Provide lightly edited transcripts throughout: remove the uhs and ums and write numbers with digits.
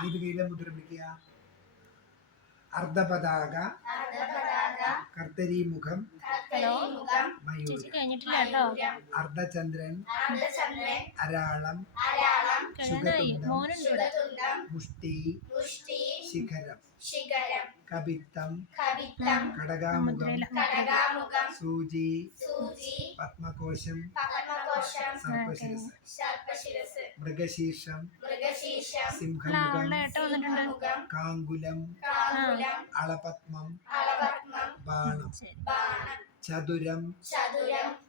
ഏത് കയ്യിലെ മുദ്ര പിടിക്കുക? അർദ്ധപതാക, കർത്തരീമുഖം, മയൂരം, അർദ്ധചന്ദ്രൻ, അരാളം, ശുഗതുണ്ഡം, മുഷ്ടി, ശിഖരം, കപിത്തം, കടകാമുഖം, സൂചി, പത്മകോശം, സർപ്പശിരസ്, മൃഗശീർഷം, സിംഹമുഖം, കാങ്കുലം, അളപത്മം, ബാണം, ചതുരം,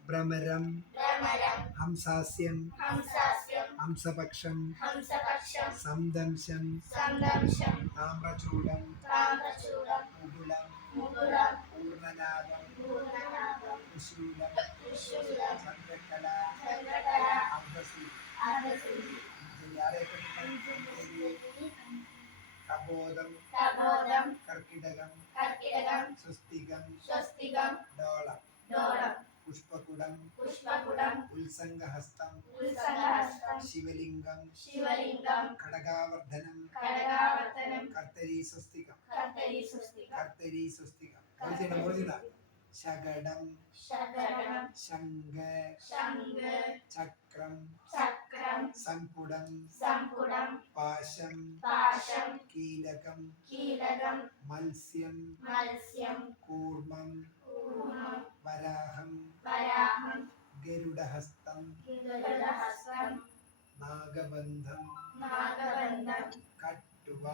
ഭ്രമരം, ഹംസാസ്യം, ഹംസപക്ഷം, സംദംശം, താമ്രചൂടം, മുകുളം, പൂർണ്ണനാദം, ത്രിശൂലം, ചന്ദ്രകല, അർദ്ധസൂരി, കബോധം, കർക്കിടകം, സ്വസ്തികം, ഡോളം, പുഷ്പകുടം, ഉത്സംഗഹസ്തം, ശിവലിംഗം, ഖഡഗാവർദ്ധനം, കർത്തരീ സ്വസ്തികം, ശകടം, ശംഖ്, ചക്രം, സംപുടം, പാശം, കീലകം, മത്സ്യം, കൂർമ്മം, വരാഹം, ഗരുഡഹസ്തം, നാഗബന്ധം, കട്ടുവ.